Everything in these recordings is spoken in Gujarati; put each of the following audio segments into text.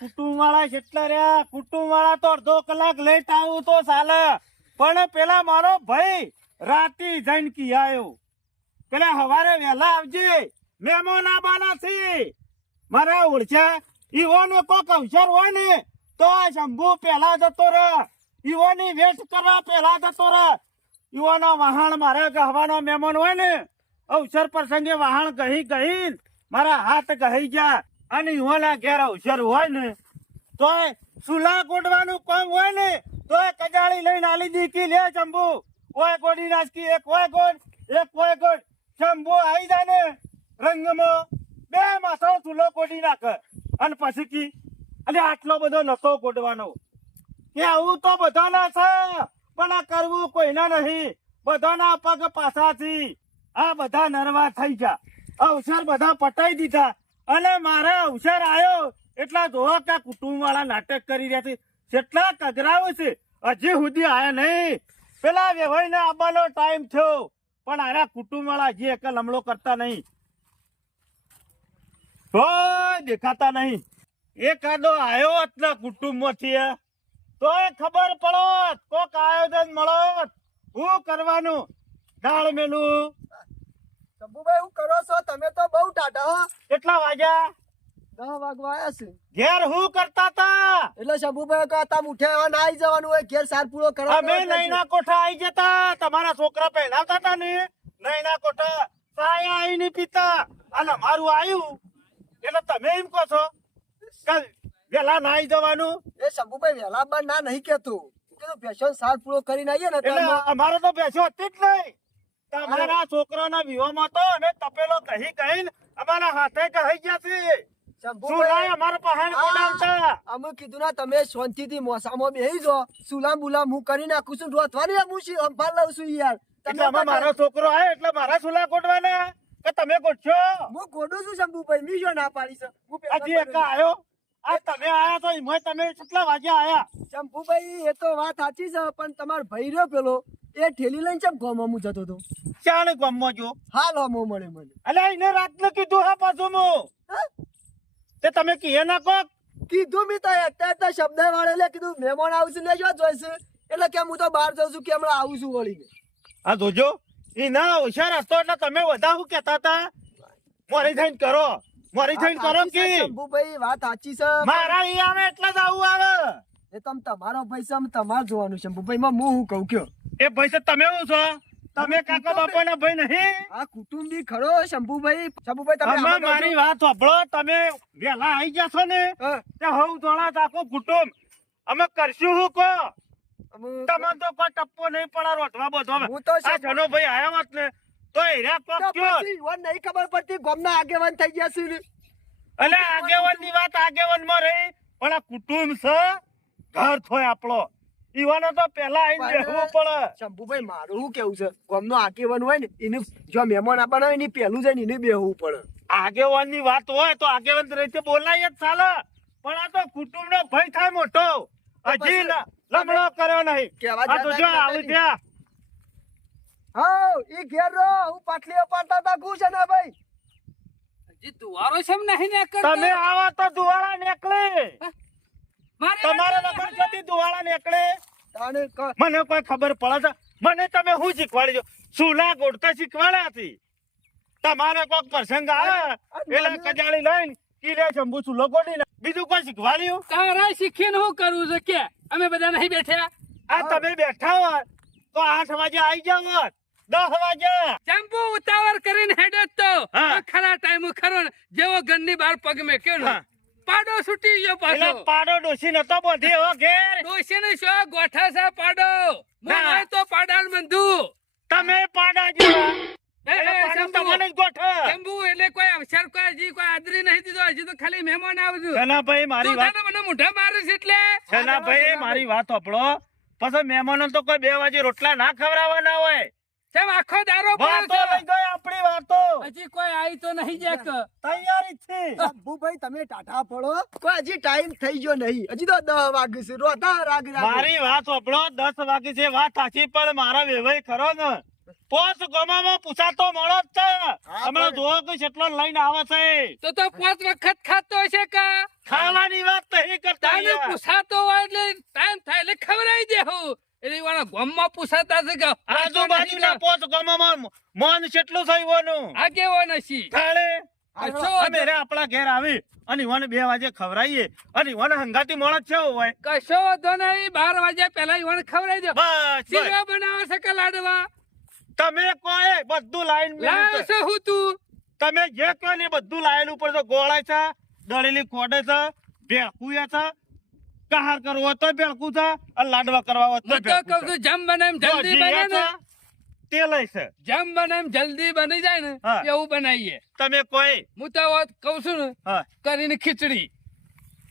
કુટુંબ વાળા તો અડધો કલાક લેટ આવું તો ચાલે, પણ પેલા મારો ભાઈ રાતી જઈને કી આવ્યો, પેલા હવારે વહેલા આવજે, મહેમાન આવવાના છે મારા ઓળખ્યા. ઈવોને કોક અવસર હોય ને તો શંભુ પેલા જતો રહે, ઈવોની વેટ કરવા પેલા જતો રહે. ઈવોનો વાહણ મારે ગહવાનો મહેમાન હોય ને, અવસર પ્રસંગે વાહણ ગહી મારા હાથ ગહી ગયા, અને ઈવોના ઘેર અવસર હોય ને તો સુલા ગોડવાનું કામ હોય ને તો કજાળી લઈને આલી દીકી લે શંભુ, કોઈ ગોડી નાખી, એક કોઈ ગોડ એક કોઈ ગોડ. શંભુ આવી જાય ને રંગમાં બે માથો ચૂલો ગોડી નાખે, અને પછી કી અને આટલો બધો નતો ગોડવાનો કે આવું તો બધાના છે, પણ આ કરવું કોઈના નહીં, બધાના પગ પાછાથી. આ બધા નરવા થઈ ગયા, અવસર બધા પટાઈ દીધા, અને મારે અવસર આવ્યો એટલા જોવા કે કુટુંબ વાળા નાટક કરી રહ્યા છે, કેટલા કગરાવે છે, હજી સુધી આયા નહીં. પેલા વ્યવહાર ને આવવાનો ટાઈમ થયો, પણ આના કુટુંબ વાળા હજી એક લમડો કરતા નહીં, કોઈ દેખાતા નહીં. એકાદો આવ્યો એટલે કુટુંબ માંથી તો ખબર પડોત, કોક આયોજન મળોત, શું કરવાનું. દાળ મેલું શંભુભાઈ શું કરો છો તમે? તો બહુ ટાટા હો. કેટલા વાગ્યા? 10 વાગવા આવ્યા છે. ઘેર શું કરતા તા? એટલે શંભુભાઈ કહેતા ઉઠ્યા ના આવી જવાનું હોય, ઘેર સાર પૂરો કરવા. અમે નૈના કોઠા આવી જતા, તમારા છોકરા પહેલાવતા હતા ને નૈના કોઠા, સાયા આવી નહીં પીતા, અને મારું આવ્યું એટલે તમે એમ કહો છો કે વેલા ના આવી જવાનું. એ શંભુભાઈ વહેલા બાર ના નહીં કેતું, કીધું પેશન સાર પૂરો કરીને આવીએ ને એટલે અમારો તો બેસો હતી જ નહીં. તમારા છોકરાના વિવાહમાં તો અમે તપેલો કહીને અમારા હાથે કહી ગયા છે. સુલાય અમારા પહાડ બોલાવતા. અમે કીધું ના તમે શાંતિથી મોસામાં બેહી જો, સુલામ બુલામ હું કરી નાખું છું, રોતવાની હું સંભાળ લઉં છું યાર. એટલે આમાં મારો છોકરો આવે એટલે મારા સુલા ગોઠવાના કે તમે ગોઠશો? હું ગોડું છું શંભુભાઈ, મી જો ના પાડી છે. હજી એક આવ્યો, આ તમે આયા તો એમાં તમે કેટલા વાગ્યા આયા? શંભુભાઈ એ તો વાત સાચી છે, પણ તમારો ભાઈ રહ્યો પેલો એ ઠેલી લઈને ચમ ગામમાં હું જતો હતો. ચાણે ગામમાં જો હાલ હમો મળે મને. અલ્યા એને રાતને કીધું હા પાછું હું તે તમે કીએ ના કોક કીધું મી તો એટલે શબ્દ વાળે કીધું મહેમાન આવશે ને જો જોઈશે, એટલે કે હું તો બહાર જાઉં છું, કે હમણાં આવું છું વળીને. આ જોજો એ ના હોશિયાર હતો એટલે તમે બધા શું કહેતા હતા મોરી થઈને કરો, મોરી થઈને કરો કે શંભુભાઈ વાત સાચી છે. મારા ઈ આવે એટલે જ આવું આવે. એ તમ તમારો પૈસા તમારે જોવાનું શંભુભાઈ, માં હું કહું કયો એ ભાઈ તો તમે શું છો? તમે કાકા બાપાના ભાઈ નહીં? આ કુટુંબી ખરો શંભુભાઈ. શંભુભાઈ તમે મારી વાત સાંભળો, તમે વેલા આવી જશો ને તે હવ જોડા આખો કુટુંબ અમે કરશું શું કહો? તમે તો કોઈ ટપ્પો નહીં પડા રોટવા બધો. હું તો આ જનો ભાઈ આયા વાત ને તો હેરા કોક કયો નહીં ખબર પડતી, ગામના આગેવાન થઈ ગયા છે. એટલે આગેવાન ની વાત આગેવાન માં રહી, પણ આ કુટુંબ છે, ઘર થોય આપણો, ઈવાનો તો પેલા આઈને બેહવું પડે. શંભુભાઈ મારું શું કેવું છે, ગામનો આગેવાન હોય ને એને જો મહેમાન આપવાના હોય ને પેલું જઈને એને બેહવું પડે. આગેવાન ની વાત હોય તો આગેવાન રીતે બોલાય જ ચાલે, પણ આ તો કુટુંબ નો ભય થાય મોટો, હજી લમડો કર્યો નહીં. આ તો જો આવી ત્યાં હા ઈ ઘેર રો હું પાટલીઓ પાડતા તા કુ છે ને ભાઈ. હજી દુવારો છે નહીં ને કરતો. તમે આવો તો દુવાળા નીકળે, તમારા લગન જતી દુવાળા નીકળે. મને કોઈ ખબર પડે છે? મને તમે શું શીખવાડી? સુલા ગોડતા શીખવાડ્યા હતી. તમારે કોઈ પ્રસંગ આવે એટલે કજાળી લઈને કીલે શંભુ સુલો ગોડી ને બીજું કોઈ શીખવાડ્યું? તારા શીખીને શું કરવું છે કે અમે બધા નહીં બેઠ્યા? આ તમે બેઠા હોત તો 8 વાગે આવી જાવ, 10 વાગે ચંપુ ઉતાવળ કરીને હેડે તો હા. ખરા ટાઈમ ખરો ને જેવો ઘરની બહાર પગ મેક્યો ને પાડો છૂટી ગયો પાછો. એટલે પાડો ડોસી નતો બોધી હો ઘેર. ડોશી ને શું ગોઠા છે પાડો? ના. હું તો પાડાન બંધુ. તમે પાડા જેવા એ, એટલે પાડો શંભુ. તમને જ ગોઠે. ચંપુ એટલે કોઈ અવસર કોઈ હજી કોઈ આદરી નહીં દીધો, હજી તો ખાલી મહેમાન આવજો. સનાભાઈ મારી તું વાત તને મને મોઢા મારે છે એટલે સનાભાઈ મારી વાત સાંભળો. પછી મહેમાનો તો કોઈ 2 વાગે રોટલા ના ખવડાવવાના હોય. કેમ આખો દારો વાતો પડ્યો લઈ ગઈ આપણી વાતો. છે? હજી કોઈ આવી તો નહીં જાક. તૈયારી છે. શંભુભાઈ તમે ટાટા પડો, કોઈ હજી ટાઈમ થઈ ગયો નહીં, હજી તો 10 વાગે છે. રોતા રાગ રાગ મારી વાત સાંભળો, 10 વાગે છે વાત સાચી, પણ મારા વેવાઈ ખરો ને પોસ ગોમામાં પૂછાતો મળો જ છે હમણાં જોવો કે કેટલો લઈને આવે છે તો 5 વખત ખાતો હશે કા ખાવાની વાત નહીં કરતા તાને યાર. પૂછાતો હોય એટલે ટાઈમ થાય એટલે ખવડાવી દે હું એટલે વાળા ગામમાં પૂછાતા છે કે આજુબાજુના પોસ ગોમામાં મન કેટલું છે ઈવોનું આ કેવો નસી થાળે અચ્છો અમે રે આપણા ઘેર આવી અને ઈવોને 2 વાગે ખવરાઈએ અને ઈવોને હંગાતી મોણસ છે હોય કશો વાંધો નહીં 12 વાગ્યા પહેલા ઈવન ખવડાવી દો બસ બસ. શીરો બનાવે છે કે લાડવા તમે કોઈ બધું લાઈન લાવ છે હું તું તમે જે કહો ને એ બધું લાયેલું ઉપર તો ગોળાય છે દળેલી ખોડે છે ભેળકું છે કહાર કરવો હોય તો ભેળકું છે અને લાડવા કરવા હોય તો હું તો ભેળકું કહું છું જમ બને એમ છે. જો જલ્દી બને જીયા ને છે, તે લઈ છે જમ બને એમ જલ્દી બની જાય ને હા. એવું બનાવીએ તમે કોઈ હું તો વાત કહું છું ને હા કરીને ખીચડી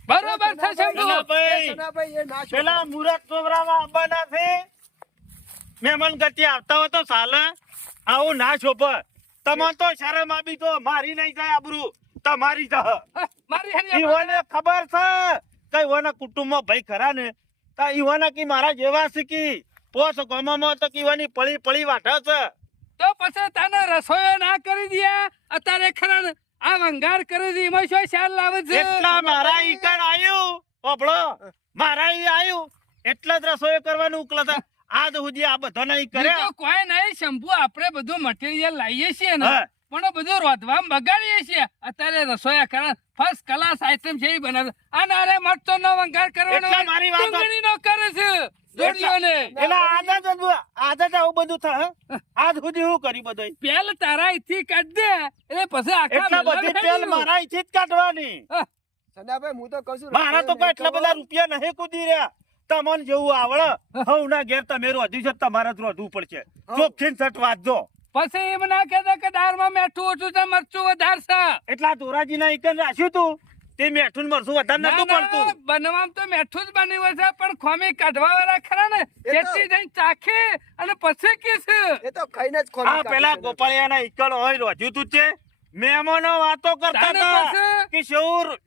બરોબર થશે પેલા શંભુ? ભાઈ સનાભાઈ એ ના પેલા મુરત છોકરામાં આવવાના છે મહેમાન ગતિ આવતા હોય તો ચાલે આવું ના શોભે તમને તો શરમ આવી તો મારી નહીં જાય આબરૂ તમારી જ હા, મારી હારી ઈવોને ખબર છે કે ઈવોના કુટુંબમાં ભાઈ ખરા ને તા ઈવોના કી મારા જેવા છે કી પોસ ગોમામાં તો ઈવાની પળી પળી વાઢે છે તો પછી તને રસોઈ ના કરી દિયા અત્યારે ખરા ને આ વંગાર કરી દી એમાં શું શાલ લાવે છે એટલા મારા ઈ કણ આયું ઓબળો મારા ઈ આયું એટલે જ રસોઈ કરવાનું ઉકલા છે આજ સુધી આ બધા નહીં કરે બીજું કોઈ નહીં શંભુ આપણે બધું મટીરિયલ લાવીએ છીએ ને હા. પણ બધું રોધવામાં બગાડીએ છીએ અત્યારે રસોયા ખરા ફર્સ્ટ ક્લાસ આઈટમ છે એ બનાવે અને અરે મરચો નો વંગાર કરવાનો એટલે મારી વાત ડુંગળી નો કરે છે જોડીઓને એટલે આદત આવું બધું થાય આજ સુધી હું કરી બધું પેલ તારા અહીંથી કાઢ દે એટલે પછી આખા એટલા મેલા બધી બેહાડી તેલ દઉં. મારા અહીંથી જ કાઢવાની હા, સનાભાઈ હું તો કહું છું મારા તો કોઈ એટલા બધા રૂપિયા નહીં કૂદી રહ્યા તમને જેવું આવડે હવના ઘેર તમે રોધ્યું છે તમારે જ રોધવું પડશે ચોખ્ખી સટ વાંચજો પછી એમ ના કહેતા કે દાળમાં મીઠું ઓછું છે મરચું વધારે છે એટલા ધોરાજીના ઈકન રાખ્યું તું તે મેઠું ને મરચું વધારે નતું ના, ના, પડતું બનવામાં તો મીઠું જ બન્યું છે પણ ખોમી કાઢવા વાળા ખરા ને તેથી જઈને ચાખે અને પછી કે છે એ તો ખાઈને જ ખોલી આ કાઢી પેલા છે. ગોપાળિયાના ઈકણ હોય રોધ્યું તું છે મહેમાનો વાતો કરતા તારે હતા પાસે? કે શેવું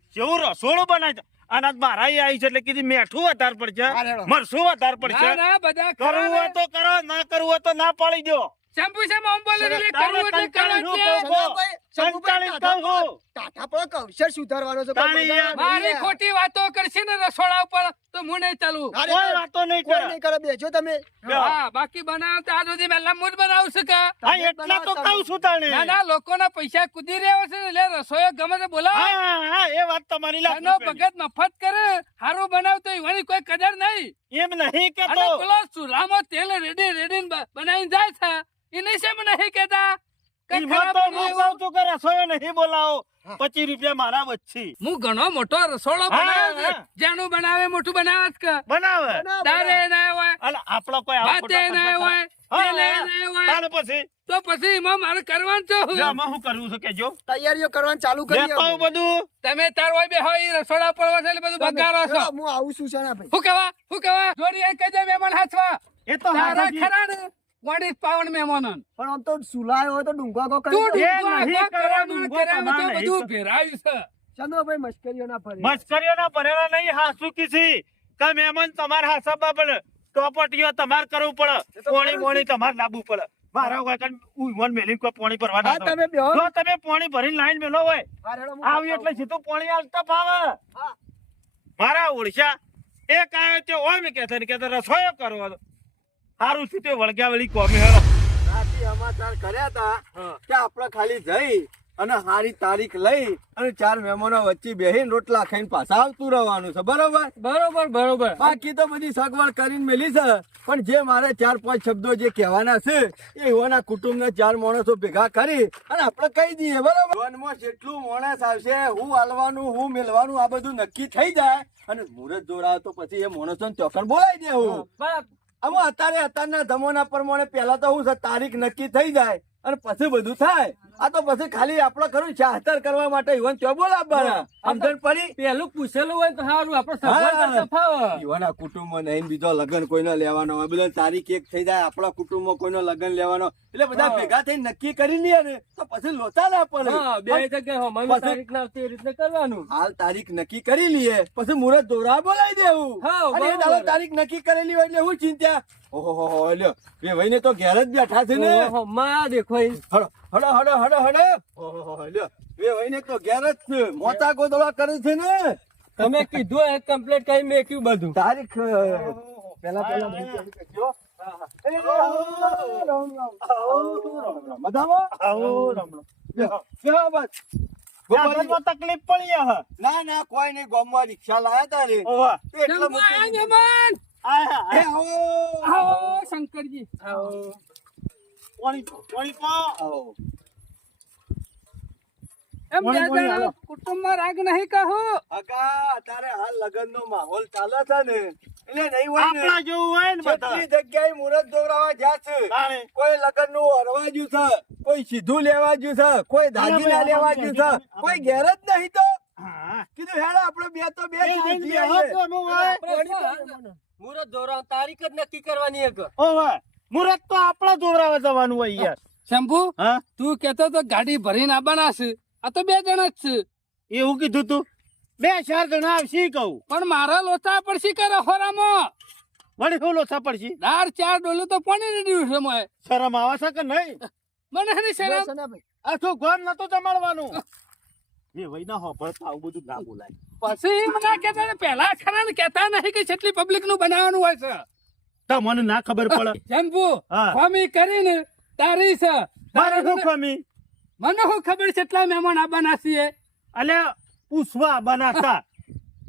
રસોડું બનાય છે અને આજ મારા ઈ આવી છે એટલે કીધું મેઠું વધારે પડશે હા, રેડો. મરચું વધારે પડશે ના ના બધા કરવું ખરા હોય ને. તો કરો ના કરવું હોય તો ના પાડી દો શેમ્પુ છે મોમ બોલે એટલે કરવું એટલે તારે કરો કંટાળી છે. હું સનાભાઈ, શંભુભાઈ, કંટાળી કહું છું. ટાટા પર કૌશલ સુધારવાનો છે તાણી કોઈ યાર. બધાના મારી નહીં ખોટી વાતો કરશે ને રસોડા ઉપર તો હું નહીં ચાલુ અરે કોઈ વાતો નહીં કોઈ કરે નહીં કરે બેજો તમે હા બાકી બનાવતા આજ સુધી પહેલા હું જ બનાવું છું કે હા એટલા તો કહું છું તને ના ના લોકોના પૈસા કૂદી રહ્યા છે ને એટલે રસોઈ ગમે તે બોલાવો હા હા એ વાત તમારી લાખ એનો રૂપિયાની. ભગત મફત કરે હારું બનાવતો એવાની કોઈ કદર નહીં એમ નહીં અને કેતો પેલો ચૂલામાં તેલ રેડી રેડી બનાવીને જાય છે એને શેમ નહીં કહેતા કે એમાં ખરાબ તો બન્યું હું એવું. કહું છું કે રસોઈયો નહીં બોલાવો 25 રૂપિયા મારા વચ્ચે હું ઘણો મોટો રસોડો હા, બનાવ્યો છે હા. જેનું બનાવે મોટું બનાવે જ કે બનાવે દારે ના હોય અને આપણો કોઈ આવો ભાતે ખોટો ના ધંધો હોય હા, તેલે હા. ના હોય તાણે પછી તો પછી એમાં મારે કરવાનું છે લે, શું? આમાં શું કરવું છે કેજો તૈયારીઓ કરવાનું ચાલુ કરી લેતો આવું બધું તમે તાર હોય બે હોય ઈ રસોડા પર હોય એટલે બધું બગાડો છો હું આવું છું સનાભાઈ શું કહેવા જોડી એ કહેજે મહેમાન હાચવા એ તો તારા હાથાજી. ખરા ને વડી પાવન મહેમાનો પણ આમ તો સુલાય હોય તો ડુંગા કો તું કરી એ ડૂંગો નહીં આગો કરવાનું, કરાવવાનું તમારે નહીં બધું કર- ભેરાયું છે ચંદ્રભાઈ મશ્કરીઓ ના ફરે મસ્કરીઓના ભરેલા નહીં હાસુ કીધી કે મહેમાન તમારે હાસબા પડે ચોપટીઓ તમારે કરવું પડે પોણી પોણી તમારે લાવવું પડે મારા કોઈ કણ ઉઈવન મેલી કોઈ પોણી ભરવા ના હા દો. તમે બેહો જો તમે પોણી ભરીને લાઈન મેલો હોય હા, રેડો, હું આવી એટલે બતાવું. સીધું પોણી આલતા ફાવે હા. મારા ઓળશા એક આવ્યો તે ઓય મેં કહેતા ને કહેતા રસોયો કરવો સારું છે તે વળગ્યા વળી કોમી હેરો રાતે સમાચાર કર્યા હતા કે આપણે ખાલી જઈ અને સારી તારીખ લઈ અને 4 મહેમાનો વચ્ચે બેહીને રોટલા ખાઈને પાછા આવતું રહેવાનું છે બરોબર બરોબર બાકી તો બધી સગવડ કરીને મેલી છે પણ જે મારે 4-5 શબ્દો જે કહેવાના છે એ એવાના કુટુંબના 4 માણસો ભેગા કરી અને આપણે કહી દઈએ બરોબર વનમાં જેટલું માણસ આવશે હું હાલવાનું હું મેલવાનું આ બધું નક્કી થઈ જાય અને મુહૂર્ત જોડાવ તો પછી એ માણસોને ચોકન બોલાવી દેવું આમાં અત્યારના જમાના પ્રમાણે પહેલા તો હું છે તારીખ નક્કી થઈ જાય અને પછી બધું થાય આ તો પછી ખાલી આપણે ખરું ચાહતર કરવા માટે ઈવન ચો બોલાવવાના સમજણ પડી પેલું પૂછેલું હોય તો સારું આપણે હા. સગવડ કરતા ફાવે. ઈવાના કુટુંબમાં નહીં બીજો લગ્ન કોઈનો લેવાનો હોય બધા તારીખ એક થઈ જાય આપણા કુટુંબમાં કોઈનો લગ્ન લેવાનો એટલે બધા હા. ભેગા થઈને નક્કી કરી લઈએ ને તો પછી લોચા ના પડે હા, બે જગ્યાએ હોમાની પછી- તારીખ ના આવતી એ રીતે કરવાનું હાલ તારીખ નક્કી કરી લઈએ પછી મુહૂર્ત દોરા બોલાવી દેવું હા, અને એ બરોબર. દાડો તારીખ નક્કી કરેલી હોય એટલે હું ચિંતા ઓહો લ્યો વેવાઈ ને તો ઘેર જ બેઠા છે ને માં દેખો ઈ. હડો હડો હડો હડો હડો ઓહો લ્યો વેવાઈ ને તો ઘેર જ છે મોટા ગોદડા કરે છે ને તમે કીધું એ કમ્પ્લીટ કરી મેક્યું બધું તારીખ પેલા કહેજો. મજામાં? આવો રમણો. લ્યો, કેવા વાત? ગામમાં તકલીફ પડી હે. ના ના કોઈ નહીં ગામમાં રિક્ષા લાયા તા રે ઓવા. એટલા મૂકી આ દીધી. મહેમાન આયા, એ આયા. આવો આવો શંકરજી આવો. પાણી પો, પાણી પો. આવો એમ બોલો, બે બોલો, જણા હાલો. કુટુંબમાં રાગ નહીં કહું. અગા અત્યારે હાલ લગનનો માહોલ ચાલે છે ને એટલે નહીં હોય ને આપણા જેવું હોય ને બધા. કેટલી જગ્યાએ મુહૂર્ત દોરાવા જ્યાં છે તાણે. કોઈ લગનનું અરવા જ્યું છે કોઈ સીધું લેવા જ્યું છે કોઈ દાગીના લેવા જ્યું છે કોઈ ઘેર જ નહીં તો હા. કીધું હેડો આપણે બે તો બે એ જઈએ આઈને છીએ. બેહો તો અમે હોય. મુહૂર્ત દોરા તારીખ જ નક્કી કરવાની એક ઓવા. મુરત તો આપણા જોવરાવા જવાનું હોય યાર. શંભુ હા? તું કેતો તો ગાડી ભરીને આવવાના છે આ તો બે જણા જ છે એવું કીધું તું? 2-4 જણા આવશે કહું. પણ મારા લોચા પડશે કે રખોરામાં વળી શું લોચા પડશે? દાળ ચાર ડોલું તો પાણી રેડ્યું છે મોય શરમ આવે છે કે નહીં? મને હની શરમ આખું ઘર નતું જમાડવાનું. એ વઈ ના હોભળતા આવું બધું ના બોલાય. પછી એમ ના કહેતા ને પહેલા ખરા ને કહેતા નહીં કે જેટલી પબ્લિક નું બનાવવાનું હોય છે તમને ના ખબર પડે. જંબુ હા. ખોમી કરીને તારી છે મારે શું ખમી? મને શું ખબર છે એટલા મહેમાન આવવાના છીએ અલ્યા પૂછવા બનાતા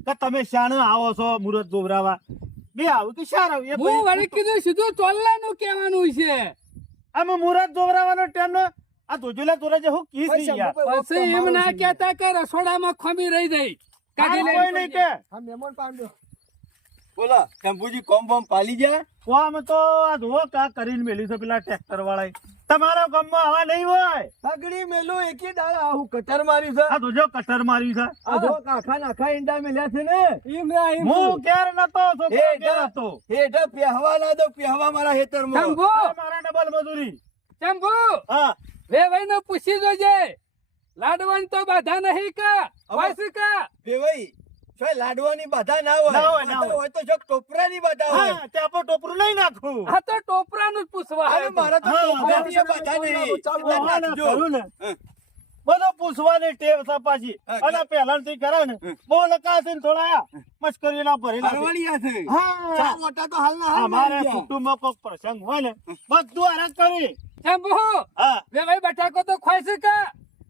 કે તમે શાણે આવો છો મુરત જોવરાવા? બે આવું કે શાર આવું? એ હું ભાઈ વળી કીધું સીધું ચોલ્લાનું કહેવાનું છે આમાં મુરત જોવરાવાનો ટાઈમ નો આ ધોજુલા તોરા જે હું કીસ નહીં યાર. પછી એમ ના કહેતા કે રસોડામાં ખોમી રહી જાય કાઢી આ લઈ કોઈ નહીં કે હા મહેમાન પાડ્યો બોલો શંભુજી કોમ બોમ પાલી ગયા કોમ તો આ ધો કા કરીને મેલી છે પેલા ટ્રેક્ટર વાળા. તમારા ગામમાં આવા નહીં હોય. સગડી મેલું એકી દાડા આવું કટર માર્યું છે આ ધોજો કટર માર્યું છે. આ જો કાખા નાખા ઈંડા મેલ્યા છે ને હું ક્યારે નતો છોકરો એ ક્યારે હતો. હેઠા પહેવા ના દો પહેવા મારા હેતરમાં શંભુ આ મારા ડબલ મજૂરી. શંભુ હા વે ભાઈ ને પૂછી જોજે લાડવાન તો બાધા નહીં કા હોય છે કા બેવાઈ છો લાડવાની બાધા ના ના હોય, હોય ના હોય. હોય તો જો ટોપરાની બાધા હોય હા ત્યાં પર ટોપરું લઈ નાખું. આ તો ટોપરાનું જ પૂછવા અરે આવ્યો મારા તો હા, ટોપરાની બાધા નહીં ચાલો, એટલે વાહ ના નાખજો. કરું ને. હમ. બધો પૂછવાની ટેવ છે પાછી. હા, અને પહેલાથી કરે ને બહુ લકાશે ને થોડા મસ્કરીના ભરી નાખે. પરવળિયા છે હા. ચા મોટા તો હાલના હાલ અમારે મરી ગયા. કુટુંબમાં કોઈક પ્રસંગ હોય ને બધું આરામ કરી. શંભુ હા વે ભાઈ બટાકો તો ખોય છે કા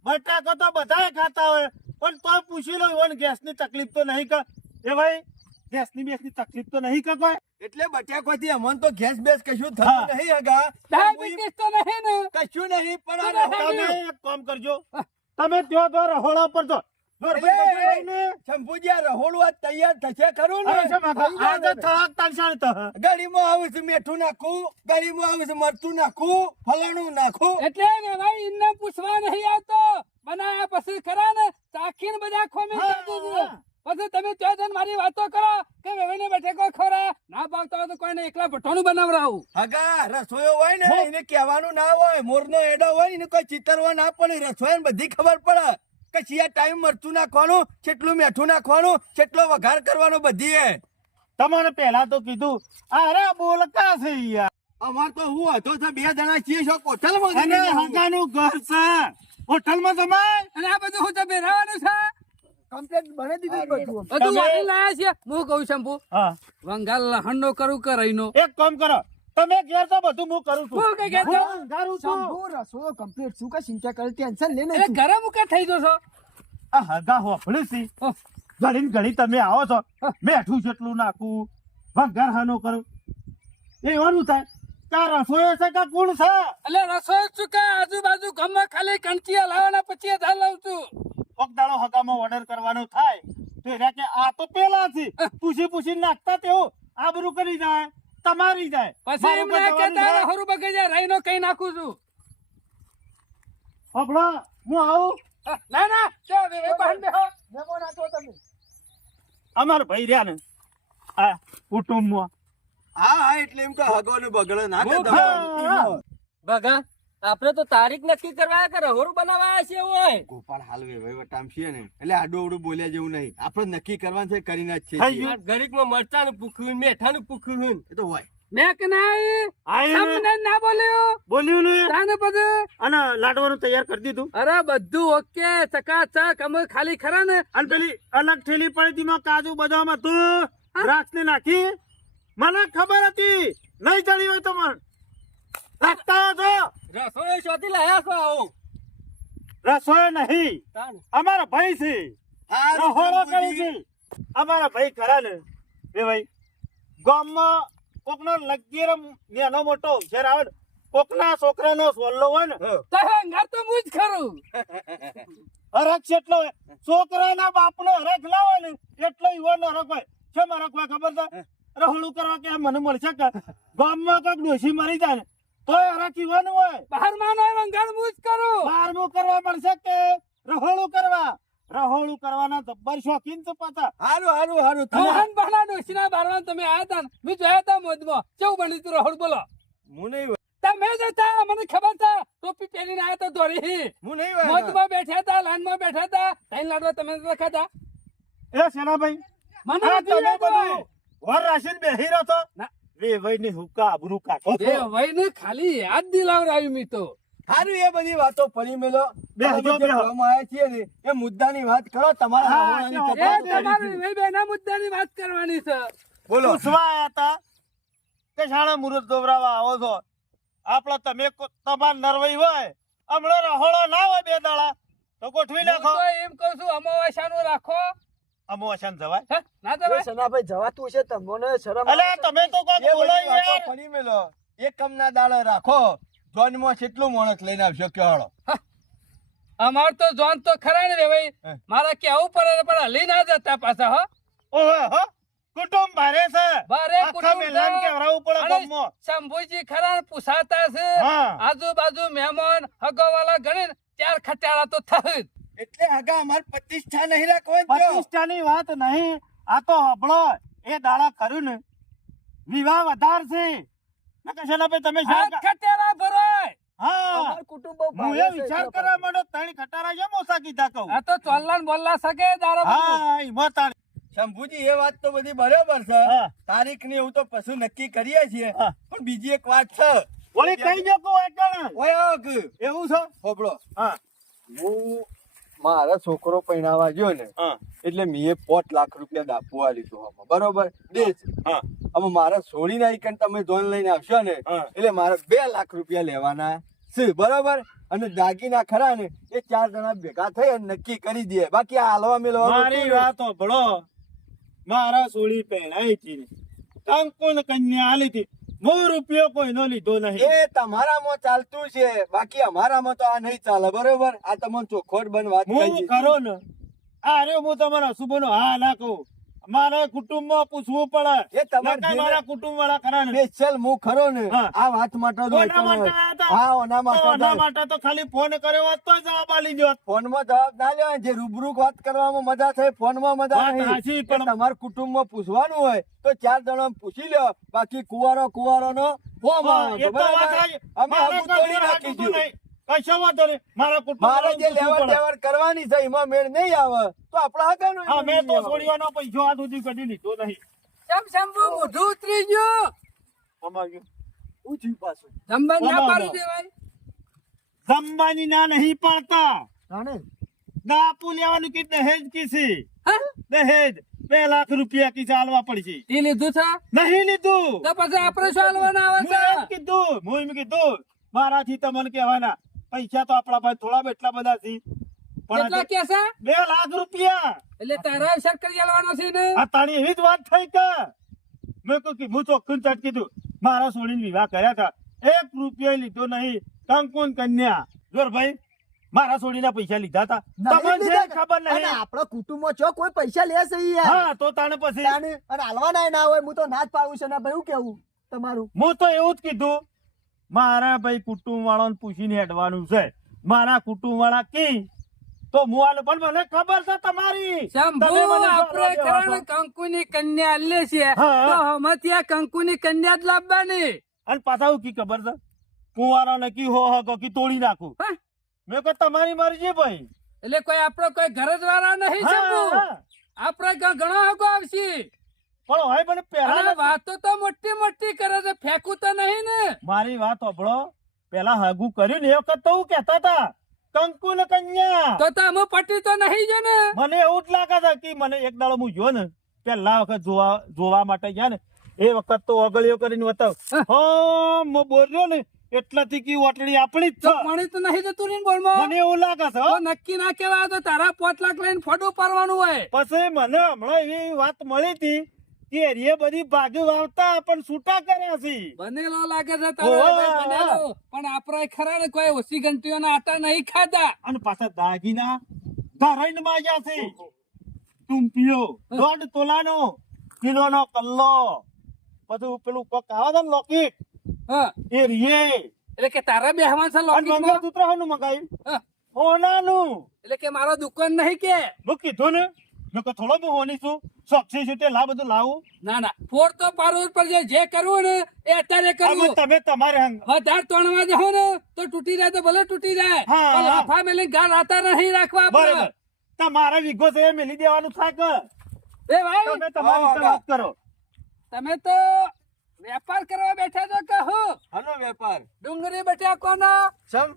બટાકો તો બધાય ખાતા હોય પણ તોય પૂછી લો ઈવન ગેસની તકલીફ તો નહીં કે એ ભાઈ ગેસની બેસની તકલીફ તો નહીં કે કોઈ? એટલે બટાકોથી અમન તો ગેસ બેસ કશું હા. થતું નહીં હગા ડાયાબિટીસ તો નહીં ને કશું નહીં પણ આ તો રહોડા- તમે એક કામ કરજો તમે ત્યાં તો રહોડા પર જો શંભુજી આ રહોડું આ તૈયાર થશે ખરું ને ગળીમાં આવું છે મીઠું નાખું ગળીમાં આવું છે મરચું નાખું ફલાણું નાખું એટલે ને ભાઈ ઇન્ને પૂછવા નહીં આવતો બનાયા પછી ખરા ને ચાખીને બધા ખોમી હા, કરી દીધું. પછી તમે ત્યાં જઈને મારી વાતો કરો કે વેવાઈને બટેકો ખવરા ના ભાવતા હોય તો કોઈને એકલા ભઠ્ઠોનું બનાવરાવું હગા રસોઈયો હોય ને એને કહેવાનું ના હોય મોરનો એડો હોય ને એને કોઈ ચિતરવા ના પડે રસોઈને બધી ખબર પડે કે ચિયા ટાઈમ મરચું નાખવાનું કેટલું મીઠું નાખવાનું કેટલો વઘાર કરવાનો બધી એ તમને પેલા તો કીધું અરે બોલતા છે યાર. અમાર તો હું હતો તો બે જણા છીએ છો કોઠલમાં અને હગાનું ઘર છે હોટલમાં જમાય. અને આ બધું હું તો બેરાવાનું છે કમ્પ્લીટ બની દીધું બધું બધું તમે- વાળી લાયા છે હું કહું શંભુ હા વંગાલ લહણનો કરું કે રહીનો એક કામ કરો તમે ઘેર તો બધું હું કરું છું. હું કઈ ઘેર તો? હું અંધારું છું. શંભુ રસોડો કમ્પ્લીટ શું કા ચિંતા કરે ટેન્શન લે એ નહીં ઘરે મૂકે થઈ જશો આ હગા હોફળી છે ઘડી ને ઘડી તમે આવો છો મેઠું જેટલું નાખું વઘાર હાનો કરું એવાનું થાય કા રસોઈ છે કા કોણ છે? એટલે રસોઈ ચૂકા આજુબાજુ ગામમાં ખાલી કંચિયા લાવવાના 25,000 લાવું છું કોક દાડો હગામાં ઓર્ડર કરવાનો થાય તો એના કે આ તો પેલા છે પૂછી નાખતા તેવું આબરૂ કરી જાય તમારી જાય પછી એમ ના કહેતા હરું બગીચા રહીનો કઈ નાખું છું હબળો હું આવું ના ના ચાલ હવે બહાર બેહો મહેમાન આતો તમે અમાર ભાઈ રહ્યા ને આ કુટુંબમાં હા હા એટલે એમ તો હગવાનું બગડે ના કે હું તમારું. બગા આપણે તો તારીખ નક્કી કરવા કે રહોડું બનાવાયા છે હોય ગોપાળ હાલ વહીવટામ છીએ ને એટલે આડું અવડું બોલ્યા જેવું નહીં આપણે નક્કી કરવાનું છે કરીને જ છે થઈ ગયું. ગરીકમાં મરચાનું પૂખ્યું મેઠાનું પૂખ્યું એ તો હોય મેં કે ના આઈ ને. તમને ના બોલ્યો બોલ્યું ને તાને પછી અને લાડવાનું તૈયાર કરી દીધું અરે બધું ઓકે ચકાચક અમે ખાલી ખરા ને અને પેલી અલગ થેલી પડી હતી માં કાજુ બદામ હતું દ્રાક્ષ ને નાખી મને ખબર હતી નહીં ચડી હોય તો મને રાખતા હતો રસોઈ શોધી લાયા છો આવું રસોઈ નહીં અમારા ભાઈ છે રહોળો કરી છે અમારા ભાઈ ખરા ને એ ભાઈ ગામમાં કોકનો લગીર નેનો મોટો હોશિયાર આવે ને કોકના છોકરાનો સોલ્લો હોય ને તો હંગાર તો હું જ ખરું હરખ કેટલો હોય છોકરાના બાપનો હરખ ના હોય ને એટલો યુવાનો હરખ હોય કેમ હરખ હોય ખબર છે રહોળું કરવા કે મને મળશે કે ગામમાં કોઈક ડોશી મરી જાય ને તોય હરખ યુવાનો હોય બહાર માનો હંગાર હું જ કરું બારમું કરવા મળશે કે રહોળું કરવા રહોળું કરવાના જબ્બર શોખીન છે પાછા હારું મોહન બહાના ડોશીના બારવાન તમે આયા તા ને? મેં જોયા તા મોજમાં કેવું બન્યું તું રહોળ બોલો હું નહીં તમે જ હતા મને ખબર છે ટોપી પહેરીને આયા તો દોરી હું નહીં મોજમાં બેઠા હતા લાઈનમાં બેઠા હતા ત્રણ લાડવા તમે નતા ખાતા એ સેનાભાઈ મને હા, નથી તમે યાદ બધું હોય. વર રાશિન બેહી રહ્યો તો ના. વેવાઈની હુક્કા આબરૂ કાઢો છો. એ વયને ખાલી યાદ દિલાવરાયું મી તો હારું એ બધી વાતો પડી મેલો બેહજો, અમે જે બેહો. ગામમાં આવ્યા છીએ ને એ મુદ્દાની વાત કરો તમારા હા, રહોળાની હા, તપાસ એ તમારી કરી વય બેના મુદ્દાની વાત કરવાની છે બોલો પૂછવા આયા તા કે શાળા મુહૂર્ત દોવરાવા આવો છો આપડે તમે તમાર નરવઈ હોય હમણાં રહોળો ના હોય બે દાડા તો ગોઠવી હું નાખો તો એમ કહું છું અમાવાસ્યાનું રાખો અમોશન જવાય હે? ના એ જવાય સનાભાઈ જવાતું છે તમને શરમ અલે આવે છે? તમે તો કોક એ બોલો બધી વાતો યાર પડી મેલો એક કમના દાડે રાખો જોનમાં કેટલું માણસ લઈને આવશો કે હળો અમાર તો જોન તો ખરા ને ભાઈ હે. મારા કેવું પડે પણ હલી ના જતા પાછા હો ઓહે હો કુટુંબ ભારે છે બારે આખા કુટુંબ મેલાન છે. કે હરાવું પડે અને ગામમાં. શંભુજી ખરા ને પૂછાતા છે હા. આજુબાજુ મહેમાન હગોવાલા ગણીને ચાર ખટાડા તો થાય જ. એટલે હગા અમાર પ્રતિષ્ઠા નહીં રાખવાની જો. પ્રતિષ્ઠાની વાત નહીં આ તો હબળો એ દાડા ખરું ને વિવાહ વધાર છે નકર સેનાભાઈ તમે આ શા ખટાડા ભરાય હા અમારું કુટુંબ બહુ હું ભારે એ છે, વિચાર એટલે કરવા માંડ્યો ત્રણ ખટારા છે મોસા કીધા કહું આ તો ચોલ્લા ને બોલ્લા સગે દારા બધું. હા ઈમાં તાણ. શંભુજી એ વાત તો બધી બરોબર છે હા. તારીખ ને એવું તો પશુ નક્કી કરીએ છીએ હા. પણ બીજી એક વાત છે ઓલી કઈ જો કો એકણ ઓય અગ, એવું છે હોભળો હા હું મારા છોકરો પૈણાવા ગયો ને હા એટલે મેં 5 લાખ રૂપિયા દાપવા લીધો આમાં. બરોબર દેશ હા હવે મારા છોડી નાઈ કે તમે જોન લઈને આવશો ને હા. એટલે મારે 2 લાખ રૂપિયા લેવાના છે બરોબર અને દાગીના ખરા ને એ 4 જણા ભેગા થઈ અને નક્કી કરી દે બાકી આ હાલવા મેળવા મારી વાત ભળો મારા સોળી પહેણાઈ હતી કંકુન કન્યા આલી હતી હું રૂપિયો કોઈનો લીધો નહીં એ તમારામાં ચાલતું છે બાકી અમારામાં તો આ નહીં ચાલે બરોબર આ તમને ચોખવટ બન વાત હું કરી ખરો ને આ રે હું તમારા શુભનો હા ના કહું મારે કુટુંબમાં પૂછવું પડે એ તમારે નકર જેને- મારા કુટુંબ વાળા ખરા ને સ્પેશિયલ હું ખરો ને હા. આ વાત માટે જ કોના માટે હોય. આયા તા? હા ઓના તો માટે એના જ. માટે તો ખાલી ફોન કર્યો હોત તો જવાબ આલી દ્યોત. ફોનમાં જવાબ ના લેવાય જે રૂબરૂ વાત કરવામાં મજા થાય ફોનમાં મજા વાત નહીં સાચી, એ પણ- તમારા કુટુંબમાં પૂછવાનું હોય તો 4 જણા પૂછી લ્યો બાકી કુવારો નો ફોર્મ હા, આવે એ તો બરાબર? વાત સાચી. અમે મારે હગું કોઈ તોડી ફોન નાખી હાચું દ્યું. નહીં. કશો વાંધો નહીં. મારા કુટુંબ મારે જે વાળાને પૂછવું લેવડ પડે. દેવડ કરવાની છે એમાં મેળ નહીં આવે તો આપડા હગાનું હા, મેં તો છોડીવાનો પૈસો આ સુધી કદી લીધો નહીં કેમ શંભુ મોઢું ઉતરી ગયું અમાર ગયું. પૂછ્યું પાછું જમવા ના બરાબર. પાડી દેવાય જમવાની ના નહીં પાડતા જાણે ના આપું લેવાનું કે દહેજ કીસી હા? દહેજ 2 લાખ રૂપિયા કી ચાલવા પડશે ઈ લીધું છે નહીં લીધું તો પછી આપણે શું હાલવાના આવે હું એમ છે કીધું હું એમ કીધું મારાથી તમને કહેવાના પૈસા તો આપણા પાસે થોડા એટલા બધા છે પણ કેટલા કે છે 2 લાખ રૂપિયા એટલે તારા હિસાબ કરી હાલવાનો છે ને આ તારી એવી જ વાત થઈ કે મેં કહ્યું કે હું ચોખ્ખું ચટ કીધું મારા છોડીને વિવાહ કર્યા હતા 1 રૂપિયા લીધો નહીં કંકુન કન્યા જોર ભાઈ મારા છોડીના પૈસા લીધા હતા તમને છે ખબર અને નહીં આપણા કુટુંબમાં ચો કોઈ પૈસા લેશે ઈ યાર હા તો તાણે પછી તાને અને હાલવાના ના હોય હું તો ના જ પાડું છે ને ભાઈ હું કેવું તમારું હું તો એવું જ કીધું મારા ભાઈ કુટુંબ વાળાને પૂછીને હેડવાનું છે મારા કુટુંબ વાળા કી તો હું આલે પણ મને ખબર છે તમારી શંભુ તમે મને આપણે શું કરણ કંકુની કન્યા લે છે હા. તો હમણાં આ કંકુની કન્યા જ લાવવાની અને પાછા હું કી ખબર છે કુંવારા ને કી હો હકો કી તોડી નાખું હા? મેં કહ્યું તમારી મરજી ભાઈ એટલે કોઈ આપણો કોઈ ઘર જ વાળા નહીં હા, શંભુ હા. આપણે ઘણો હકો આવશે પણ હવે મને અને પહેલા વાતો તો મોટી મોટી કરે છે, ફેંકું તો નહીં ને. મારી વાત સાંભળો, પેલા હગું કર્યું ને એ વખત તો હું કહેતા હતા કંકુ ને કન્યા. તો અમે પટી તો નહીં જો ને. મને એવું જ લાગે છે કે મને એક દાડો હું જો ને પેલા વખત જોવા માટે ગયા ને એ વખત તો અગળીઓ કરીને બતાવ હું બોલ્યો ને એટલાથી કી ઓટડી આપણી જ તો છે. પાણી તો નહીં જતું રહી ને બોલમાં. મને એવું લાગે છે હો. તો નક્કી ના કેવા તો તારા 5 લાખ લઈને ફોટો પાડવાનું હોય. પછી મને હમણાં એવી વાત મળી હતી કે એ બધી ભાગી વાવતા પણ છૂટા કર્યા છે. બનેલો લાગે છે તારો ઓહો. ભાઈ બનેલો. પણ આપણે ખરા ને કોઈ ઓછી ઘંટીઓના આટા નહીં ખાતા. અને પાછા દાગીના ધરાઈને માગ્યા છે. ટુંપીઓ 1.5 તોલાનો કિલોનો કલ્લો, પછી પેલું કોક આવે છે ને લોકેટ હા, એ રીએ, એટલે કે તારા બેહવાન છે અને લોકેટમાં? મંગળસૂત્ર શાનું મંગાવ્યું? હા, સોનાનું. એટલે કે મારો દુકાન નહીં કે. મેં કીધું ને મેં કહ્યું થોડો હું હોની છું સક્ષી છું તે લા બધું લાવું. ના ના, ફોડ તો પાડવું જ પડશે. જે કરવું ને એ અત્યારે હવે કરવું. તમે તમારે હંગ વધારે તોડવા જાઓ ને તો તૂટી જાય તો ભલે તૂટી જાય. હા. પણ લાફા મેલી ગાળ રાતા નહીં રાખવા આપણે. બરાબર તમારા વીઘો છે એ મેલી દેવાનું થાય કે એ ભાઈ, તમે તમારી રીતે વાત કરો. તમે તો વેપાર કરવા બેઠા છો કહો. આનો વેપાર ડુંગળી બેઠા કોનો? સમ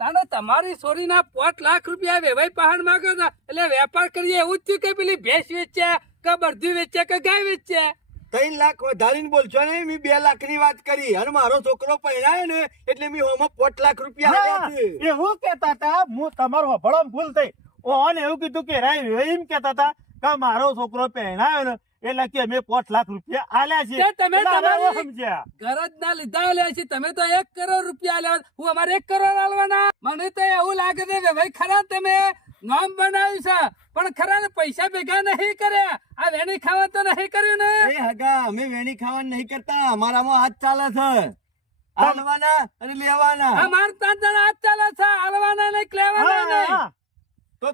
તાનો તમારી છોરીના 5 લાખ રૂપિયા વેવાઈ પહાડ માંગો છો એટલે વેપાર કરીએ એવું જ થયું કે પેલી ભેંસ વેચ્યા કે બળદું વેચ્યા કે ગાય વેચ્યા? 3 લાખ વધારીને બોલશો ને, મેં 2 લાખ ની વાત કરી અને મારો છોકરો પહેરાય ને એટલે મેં હોમાં 5 લાખ રૂપિયા હા, આપ્યા છે. એવું કેતા હતા હું તમારો હભળો ભૂલ થઈ. ઓન એવું કીધું કે રાય એમ કેતા હતા કે મારો છોકરો પહેરાયો ને એટલે કે અમે 5 લાખ રૂપિયા આલ્યા છે. તે તમે એટલે હવે તમારી સમજ્યા. ગરજ ના લીધા લે છે. તમે તો 1 કરોડ રૂપિયા લેવા, હું અમારે 1 કરોડ આલવાના. મને તો એવું લાગે છે કે ભાઈ ખરા તમે નામ બનાવ્યું છે પણ ખરા ને પૈસા ભેગા નહીં કર્યા. આ વેણી ખાવા તો નહીં કર્યું ને. એ હગા અમે વેણી ખાવાનું નહીં કરતા, અમારામાં હાથ ચાલે છે આલવાના અને લેવાના. અમાર 3 જણા હાથ ચાલે છે, આલવાના નહીં કે લેવાના હા, નહીં. હા.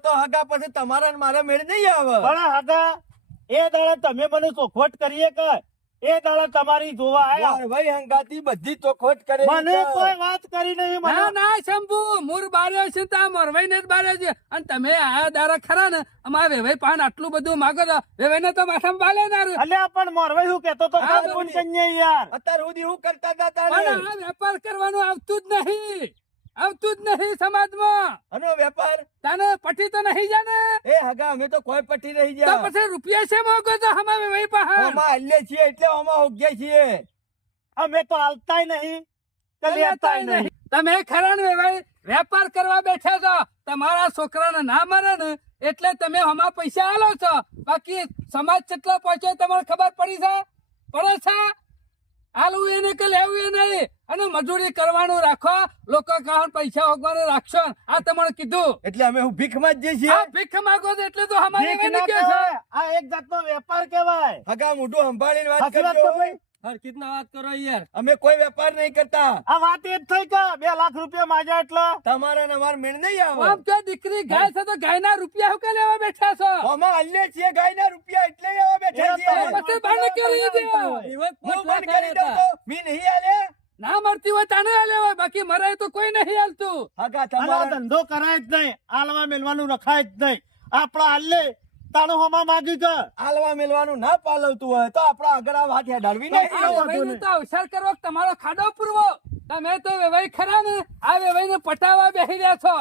તો હગા પછી તમારા ને મારા મેળ નહીં આવે. પણ આગા એ દાડા તમે મને ચોખવટ કરીએ કે એ દાડા તમારી જોવા આયા ભાઈ હંગાતી બધી ચોખવટ કરે મને કોઈ વાત કરી નહીં. ના મને ના શંભુ, મૂર બાર્યો છે તો આ મોરવાઈને જ બાર્યો છે. અને તમે આ દારા ખરા ને અમારા વેવાઈ પાન આટલું બધું માગો છો, વેવાઈને તો માથામાં બાલે નારું. અલ્યા પણ મોરવાઈ શું કેતો તો હા, કોણ કન્યા યાર. અત્યાર સુધી હું કરતા હતા પણ તારે આ વેપાર કરવાનું આવતું જ નહીં, આવતું જ નહીં સમાજમાં. આનો વેપાર તને પટી તો નહીં જાને એ હગા અમે તો કોઈ પટી રહી તો ગયા. પછી રૂપિયા છે મોગો તો અમારા વેવાઈ પાહા. આમાં હલ્લે છીએ એટલે આમાં હોગ્યા છીએ. અમે તો હાલતાય નહીં કે લેતાય નહીં. તમે ખરા ને વેવાઈ વેપાર કરવા બેઠા છો, તમારા છોકરાને ના મરે ને એટલે તમે હમણાં પૈસા આલો છો. બાકી સમાજ કેટલો પહોંચ્યો તમારે ખબર પડી છે? પડે છે? આલવું એને કે લેવું એ નહીં. અને મજૂરી કરવાનું રાખો, લોકો કામ પૈસા હોગવાનું રાખશો. આ તમારે કીધું. એટલે અમે હું ભીખમાં જ જઈએ છીએ. આ ભીખ માંગો છો એટલે તો અમારે ભીખ એને ના કહે છે. કહેવાય. આ એક જાતનો વેપાર કહેવાય. હગા મોઢું સંભાળીને વાત સાચી વાત કરજો. તો ભાઈ. હરકતના વાત કરો યાર. અમે કોઈ વેપાર નહીં કરતા. આ વાત એ જ થઈ કે 2 લાખ રૂપિયા માંગ્યા એટલે તમારા ને અમાર મેળ નહીં આવે. આમ તો દીકરી ગાય છે તો ગાયના રૂપિયા હું કે લેવા બેઠા છો? આમાં હલ્લે છીએ ગાયના રૂપિયા એટલે એવા બેઠા એ છીએ. તો પછી બંધ કરી દો. હું બંધ કરી દઉં તો મી નહીં આલે. ના મળતી હોય તાને લેવાય, બાકી મરાય તો કોઈ નહીં હાલતું. હગા અને આ તમારા ધંધો કરાય જ નહીં. આલવા મેલવાનું રખાય જ નહીં. આપડા હાલે તાણો હમા માગી કે આલવા મેલવાનું ના પાલવતું હોય તો આપડા આગળ આ વાત હેડાડવી તો નહીં. આ વેવાઈને તો અવસર કરવો, તમારો ખાડો પૂરવો. તમે તો વેવાઈ ખરા ને આ વેવાઈને પટાવા બેસી રહ્યા છો.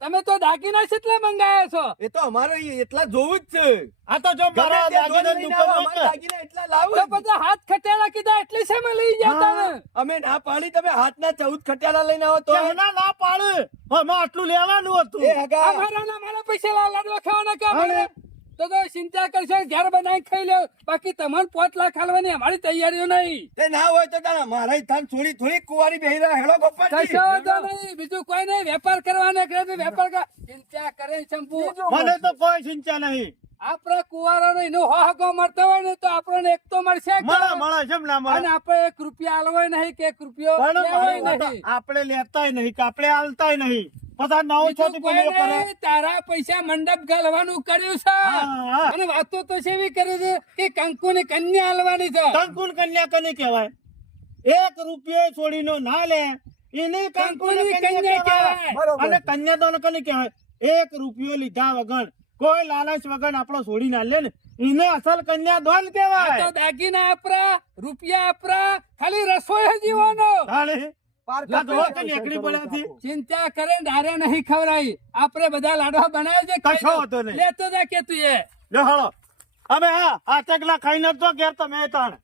તમે તો દાગીના કેટલા મંગાયા છો? એ તો અમારો એટલા જોવું જ છે. આ તો જો મારા ગમે તે દાગીના દોરી લઈને આવો, દુકાન અમારા દાગીના એટલા લાવું તો જ. પછી હાથ ખટેલા કીધા એટલી છે મેં લઈ ગયા હા. તમે. અમે ના પાડી તમે હાથના 14 ખટિયાલા લઈને આવો તો એના ના પાડે હમા આટલું લેવાનું હતું. એ હગા અમારા ના મારા પૈસા લાડવા ખાવાના કે અમારે? અને? તો ચિંતા કરશો, ઘેર બનાવી ખાઈ લો. બાકી તમને 5 લાખ હાલવાની અમારી તૈયારીઓ નહીં. તે ના હોય તો તારા મારા થાન થોડી થોડી કુંવારી બેહી રહ્યા હેડો ગોપાલજી. કશો વાંધો નહીં, બીજું કોઈ નહીં. વેપાર કરવાનો કે તો વેપાર કર. ચિંતા કરે શંભુ. મને તો કોઈ ચિંતા નહીં. આપણા કુવારો નો એનો હોહકો મળતો હોય ને તો આપણને એક તો મળશે કે? મળે મળે કેમ ના મળે. અને આપણે 1 રૂપિયા આલવાય નહીં કે 1 રૂપિયો પણ લેવાય મારી વાત નહીં. આપણે લેતાય નહીં કે આપણે હાલતાય નહીં. બધા નવો બીજું છોથી કોઈ પેલીઓ કરે. નહીં, તારા પૈસા મંડપ ગાલવાનું કર્યું છે. હા. અને વાતો તો સેવી કરી છે કે કંકુ ની કન્યા આલવાની છે. કંકુન કન્યા કને કહેવાય? 1 રૂપિયો છોડીનો ના લે એને કંકુની કન્યા કહેવાય. બરોબર. અને કન્યા તો કને કહેવાય? 1 રૂપિયો લીધા વગર કોઈ લાલચ વગર આપણો છોડી ના લે ને ઈને અસલ કન્યા દોન આ તો કહેવાય. દાગીના આપરા, રૂપિયા આપરા, ખાલી રસોઈ જીવવાનો. તાળી. પાર લા જોવો કે નીકળી પડ્યા છે. ચિંતા કરે ડારે નહીં ખવડાવી. આપણે બધા લાડવા બનાવે છે ખાઈ કશો લો. વાંધો નહીં. લેતો જા કે તું એ લ્યો હાલો. અમે આ ચકલા ખાઈને જ તો ઘેર તમે તાણ